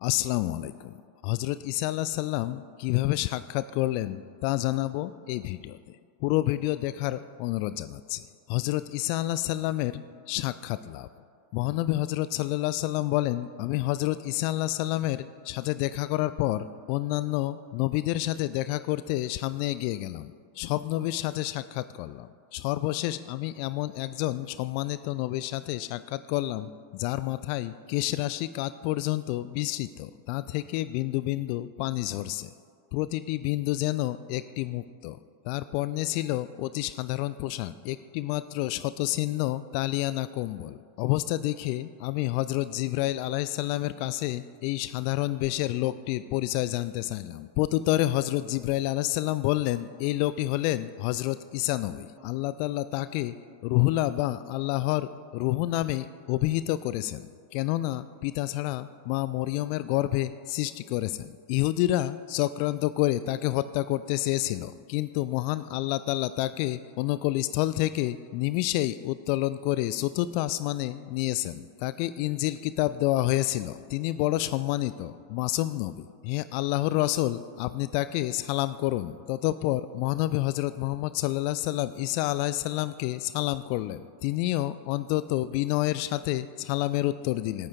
আসসালামু আলাইকুম। হজরত ঈসা আলাইহিস সালাম কিভাবে সাক্ষাৎ করলেন তা জানাবো এই ভিডিওতে। পুরো ভিডিও দেখার অনুরোধ জানাচ্ছি। হজরত ঈসা আলাইহিস সালামের সাক্ষাৎ লাভ। মহানবী হজরত সাল্লাল্লাহু আলাইহি সাল্লাম বলেন, আমি হজরত ঈসা আলাইহিস সালামের সাথে দেখা করার পর অন্যান্য নবীদের সাথে দেখা করতে সামনে এগিয়ে গেলাম। সব নবীর সাথে সাক্ষাৎ করলাম। সর্বশেষ আমি এমন একজন সম্মানিত নবীর সাথে সাক্ষাৎ করলাম যার মাথায় কেশরাশি কাঁধ পর্যন্ত বিস্তৃত, তা থেকে বিন্দু বিন্দু পানি ঝরছে, প্রতিটি বিন্দু যেন একটি মুক্ত। তার পরনে ছিল অতি সাধারণ পোশাক, একটি মাত্র শতচিহ্ন তালিয়ানা কম্বল। অবস্থা দেখে আমি হজরত জিবরাইল আলাইহিসসালামের কাছে এই সাধারণ বেশের লোকটির পরিচয় জানতে চাইলাম। প্রত্যুত্তরে হজরত জিবরাইল আলাইহিসসালাম বললেন, এই লোকটি হলেন হজরত ঈসা নবী। আল্লাহ তাআলা তাকে রুহুল্লাহ বা আল্লাহর রুহু নামে অভিহিত করেছেন, কেননা পিতা ছাড়া মা মরিয়মের গর্ভে সৃষ্টি করেছেন। ইহুদিরা চক্রান্ত করে তাকে হত্যা করতে চেয়েছিল, কিন্তু মহান আল্লাহ তাআলা তাকে অনুকূল স্থল থেকে নিমিষেই উত্তোলন করে চতুর্থ আসমানে নিয়েছেন। তাকে ইনজিল কিতাব দেওয়া হয়েছিল। তিনি বড় সম্মানিত মাসুম নবী। হে আল্লাহর রাসূল, আপনি তাকে সালাম করুন। ততঃপর মহানবী হজরত মুহাম্মদ সাল্লাল্লাহু আলাইহি সাল্লাম ঈসা আলাইহিস সালামকে সালাম করলেন। তিনিও অন্তত বিনয়ের সাথে সালামের উত্তর দিলেন।